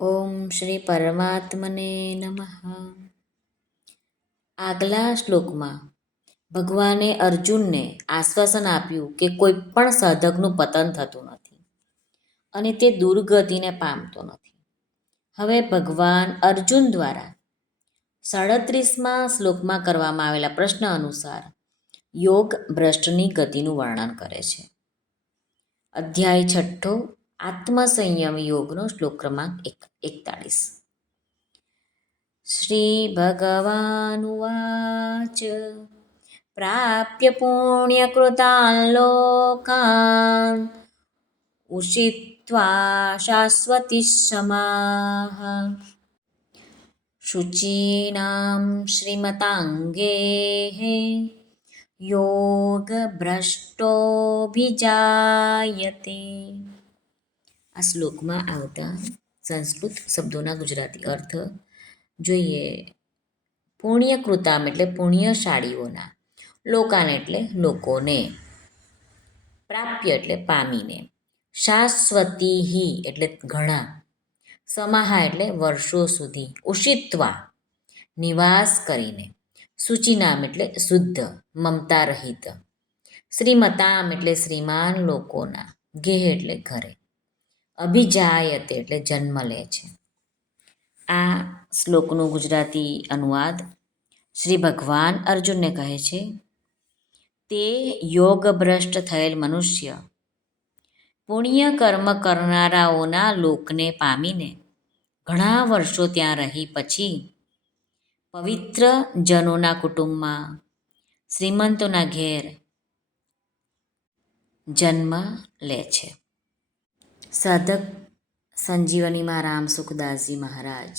ઓમ શ્રી પરમાત્મને નમઃ. આગલા શ્લોકમાં ભગવાને અર્જુનને આશ્વાસન આપ્યું કે કોઈ પણ સાધકનું પતન થતું નથી અને તે દુર્ગતિને પામતો નથી. હવે ભગવાન અર્જુન દ્વારા સાડત્રીસમાં શ્લોકમાં કરવામાં આવેલા પ્રશ્ન અનુસાર યોગ ભ્રષ્ટની ગતિનું વર્ણન કરે છે. અધ્યાય છઠ્ઠો આત્મસંયમ યોગનો શ્લોક ક્રમાંક એક, એકતાળીસ. શ્રી ભગવાનુવાચ પ્રાપ્ય પુણ્યકૃતાન લોકાન, ઉષિત્વા શાશ્વતી સમાહ. શુચીનામ શ્રીમતાંગે યોગભ્રષ્ટોભિજાયતે આ શ્લોકમાં આવતા સંસ્કૃત શબ્દોના ગુજરાતી અર્થ જોઈએ. પુણ્યકૃતામ એટલે પુણ્યશાળીઓના, લોકાન એટલે લોકોને. પ્રાપ્ય એટલે પામીને. શાશ્વતી એટલે ઘણા. સમાહા એટલે વર્ષો સુધી. ઉષિત્વા, નિવાસ કરીને. સૂચિનામ એટલે શુદ્ધ, મમતા રહિત. શ્રીમતામ એટલે શ્રીમાન લોકોના. ગેહ એટલે ઘરે. અભિજાયતે એટલે જન્મ લે છે. આ શ્લોકનું ગુજરાતી અનુવાદ શ્રી ભગવાન અર્જુનને કહે છે, તે યોગભ્રષ્ટ થયેલ મનુષ્ય, પુણ્ય કર્મ કરનારાઓના લોકને પામીને ઘણા વર્ષો ત્યાં રહી પછી પવિત્ર જનોના કુટુંબમાં, શ્રીમંતોના ઘેર જન્મ લે છે. સાધક સંજીવનીમાં રામ સુખદાસજી મહારાજ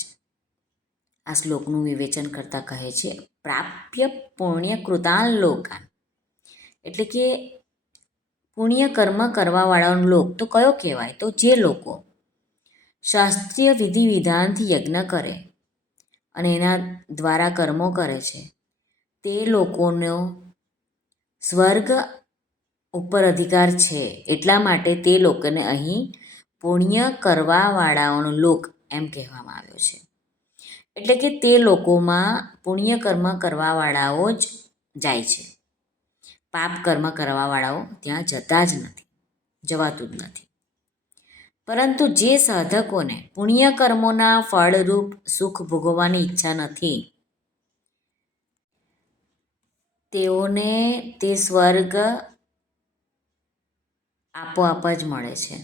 આ શ્લોકનું વિવેચન કરતા કહે છે, પ્રાપ્ય પુણ્ય કૃતાન લોકાન. એટલે કે પુણ્ય કર્મ કરવાવાળાનો લોક તો કયો કહેવાય? તો જે લોકો શાસ્ત્રીય વિધિ વિધાનથી યજ્ઞ કરે અને એના દ્વારા કર્મો કરે છે, તે લોકોનો સ્વર્ગ ઉપર અધિકાર છે. એટલા માટે તે લોકોને અહીં પુણ્ય કરવાવાળાઓનો લોક એમ કહેવામાં આવ્યો છે. એટલે કે તે લોકોમાં પુણ્ય કર્મ કરવાવાળાઓ જ જાય છે. પાપ કર્મ કરવાવાળાઓ ત્યાં જતા જ નથી, જવાતું જ નથી. પરંતુ જે સાધકોને પુણ્ય કર્મોના ફળરૂપ સુખ ભોગવવાની ઈચ્છા નથી, તેઓને તે સ્વર્ગ આપોઆપ જ મળે છે.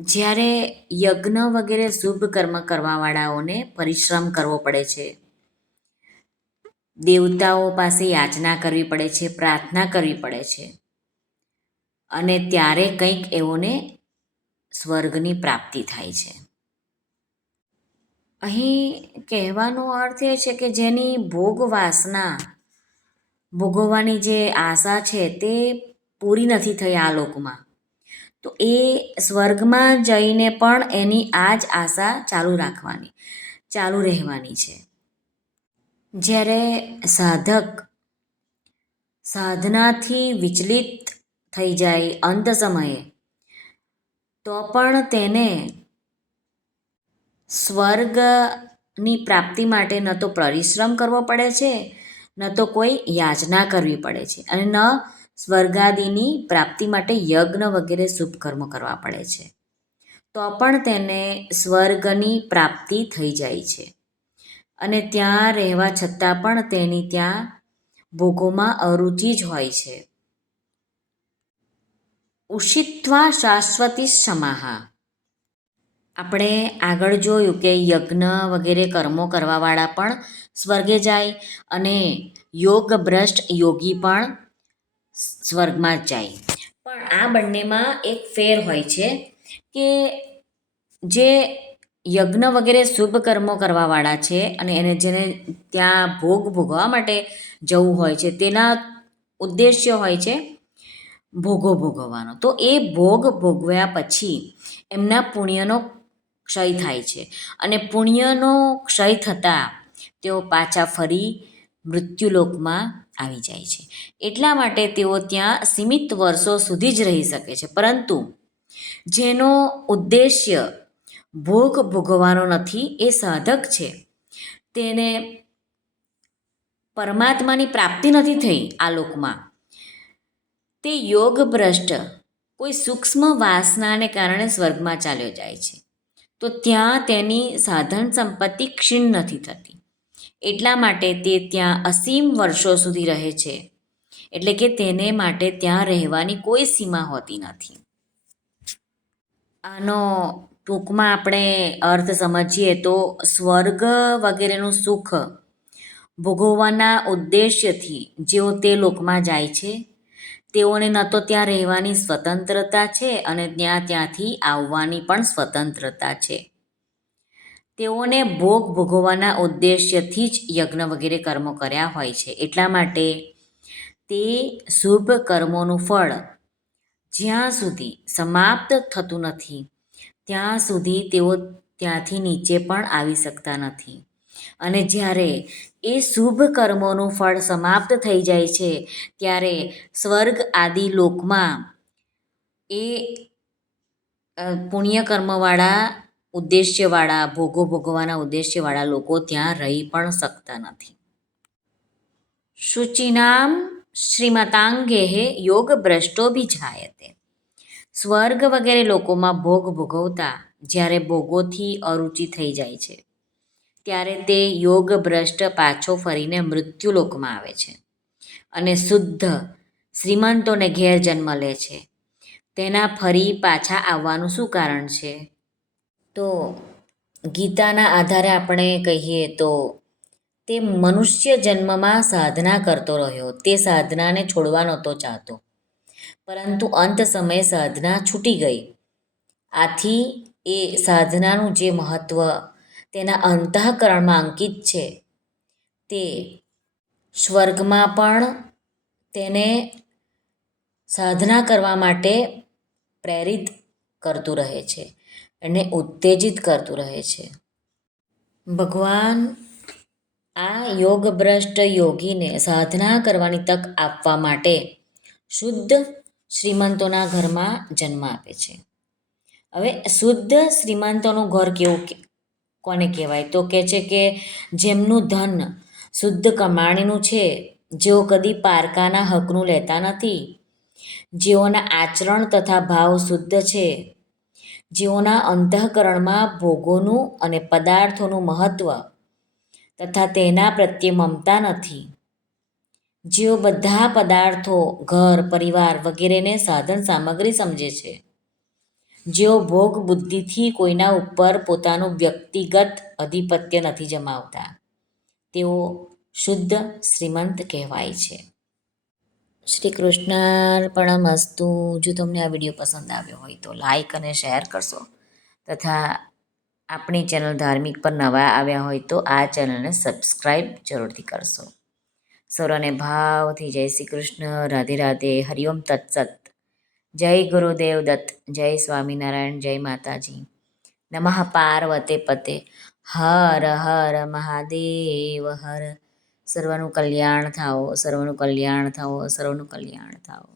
જ્યારે યજ્ઞ વગેરે શુભ કર્મ કરવાવાળાઓને પરિશ્રમ કરવો પડે છે, દેવતાઓ પાસે યાચના કરવી પડે છે, પ્રાર્થના કરવી પડે છે, અને ત્યારે કંઈક એઓને સ્વર્ગની પ્રાપ્તિ થાય છે. અહીં કહેવાનો અર્થ એ છે કે જેની ભોગ વાસના ભોગવવાની જે આશા છે તે પૂરી નથી થઈ આ લોકમાં. તો એ સ્વર્ગમાં જઈને પણ એની આ જ આશા ચાલુ રાખવાની, ચાલુ રહેવાની છે. જ્યારે સાધક સાધનાથી વિચલિત થઈ જાય અંત સમયે, તો પણ તેને સ્વર્ગની પ્રાપ્તિ માટે ન તો પરિશ્રમ કરવો પડે છે, ન તો કોઈ યાચના કરવી પડે છે. અને ન સ્વર્ગાદિની પ્રાપ્તિ માટે યજ્ઞ વગેરે શુભ કર્મો કરવા પડે છે. તો પણ તેને સ્વર્ગની પ્રાપ્તિ થઈ જાય છે. અને ત્યાં રહેવા છતાં પણ તેની ત્યાં ભોગોમાં અરુચિ જ હોય છે. ઉષિત્વા શાશ્વતી સમાહા. આપણે આગળ જોયું કે યજ્ઞ વગેરે કર્મો કરવાવાળા પણ સ્વર્ગે જાય અને યોગ ભ્રષ્ટ યોગી પણ સ્વર્ગમાં જાય. પણ આ બંનેમાં એક ફેર હોય છે કે જે યજ્ઞ વગેરે શુભ કર્મો કરવાવાળા છે અને એને જેને ત્યાં ભોગ ભોગવવા માટે જવું હોય છે, તેના ઉદ્દેશ્ય હોય છે ભોગો ભોગવવાનો. તો એ ભોગ ભોગવ્યા પછી એમના પુણ્યનો ક્ષય થાય છે. અને પુણ્યનો ક્ષય થતાં તેઓ પાછા ફરી મૃત્યુલોકમાં આવી જાય છે. એટલા માટે તેઓ ત્યાં સીમિત વર્ષો સુધી જ રહી શકે છે. પરંતુ જેનો ઉદ્દેશ્ય ભોગ ભોગવવાનો નથી, એ સાધક છે. તેને પરમાત્માની પ્રાપ્તિ નથી થઈ આ લોકમાં. તે યોગ ભ્રષ્ટ, કોઈ સૂક્ષ્મ વાસનાને કારણે સ્વર્ગમાં ચાલ્યો જાય છે. તો ત્યાં તેની સાધન સંપત્તિ ક્ષીણ નથી થતી. એટલા માટે તે ત્યાં અસીમ વર્ષો સુધી રહે છે. એટલે કે તેને માટે ત્યાં રહેવાની કોઈ સીમા હોતી નથી. આનો ટૂંકમાં આપણે અર્થ સમજીએ તો સ્વર્ગ વગેરેનું સુખ ભોગવવાના ઉદ્દેશ્યથી જેઓ તે લોકમાં જાય છે, તેઓને ન તો ત્યાં રહેવાની સ્વતંત્રતા છે અને ત્યાં ત્યાંથી આવવાની પણ સ્વતંત્રતા છે. તેઓને ભોગ ભોગવવાના ઉદ્દેશ્યથી જ યજ્ઞ વગેરે કર્મો કર્યા હોય છે. એટલા માટે તે શુભ કર્મોનું ફળ જ્યાં સુધી સમાપ્ત થતું નથી, ત્યાં સુધી તેઓ ત્યાંથી નીચે પણ આવી શકતા નથી. અને જ્યારે એ શુભ કર્મોનું ફળ સમાપ્ત થઈ જાય છે, ત્યારે સ્વર્ગ આદિ લોકમાં એ પુણ્યકર્મવાળા પુણ્ય કર્મવાળા ઉદ્દેશ્યવાળા, ભોગો ભોગવવાના ઉદ્દેશ્યવાળા લોકો ત્યાં રહી પણ શકતા નથી. શુચિનામ શ્રીમતાંગે યોગ ભ્રષ્ટો બી જાયતે સ્વર્ગ વગેરે લોકોમાં ભોગ ભોગવતા જ્યારે ભોગોથી અરુચિ થઈ જાય છે, ત્યારે તે યોગ ભ્રષ્ટ પાછો ફરીને મૃત્યુલોકમાં આવે છે અને શુદ્ધ શ્રીમંતોને ઘેર જન્મ લે છે. તેના ફરી પાછા આવવાનું શું કારણ છે? તો ગીતાના આધારે આપણે કહીએ તો તે મનુષ્ય જન્મમાં સાધના કરતો રહ્યો. તે સાધનાને છોડવા નહોતો ચાહતો. પરંતુ અંત સમયે સાધના છૂટી ગઈ. આથી એ સાધનાનું જે મહત્ત્વ તેના અંતઃકરણમાં અંકિત છે તે સ્વર્ગમાં પણ તેને સાધના કરવા માટે પ્રેરિત કરતું રહે છે. એને ઉત્તેજિત કરતું રહે છે. ભગવાન આ યોગભ્રષ્ટ યોગીને સાધના કરવાની તક આપવા માટે શુદ્ધ શ્રીમંતોના ઘરમાં જન્મ આપે છે. હવે શુદ્ધ શ્રીમંતોનું ઘર કેવું કોને કહેવાય? તો કહે છે કે જેમનું ધન શુદ્ધ કમાણીનું છે, જેઓ કદી પારકાના હકનું લેતા નથી, જેઓના આચરણ તથા ભાવ શુદ્ધ છે જેઓના અંતઃકરણમાં ભોગોનું અને પદાર્થોનું મહત્ત્વ તથા તેના પ્રત્યે મમતા નથી. જેઓ બધા પદાર્થો, ઘર, પરિવાર વગેરેને સાધન સામગ્રી સમજે છે. જેઓ ભોગ બુદ્ધિથી કોઈના ઉપર પોતાનું વ્યક્તિગત અધિપત્ય નથી જમાવતા. તેઓ શુદ્ધ, શ્રીમંત કહેવાય છે. શ્રી કૃષ્ણાર્પણમસ્તુ જો તમને આ વીડિયો પસંદ આવ્યો હોય તો લાઈક અને શેર કરશો. તથા આપણી ચેનલ ધાર્મિક પર નવા આવ્યા હોય તો આ ચેનલને સબસ્ક્રાઈબ જરૂરથી કરશો. સૌરાને ભાવથી જય શ્રી કૃષ્ણ. રાધે રાધે. હરિઓમ તત્સત. જય ગુરુદેવ દત્ત. જય સ્વામિનારાયણ. જય માતાજી. નમઃ પાર્વતે પતે. હર હર મહાદેવ હર. સર્વનું કલ્યાણ થાઓ સર્વનું કલ્યાણ થાઓ સર્વનું કલ્યાણ થાઓ.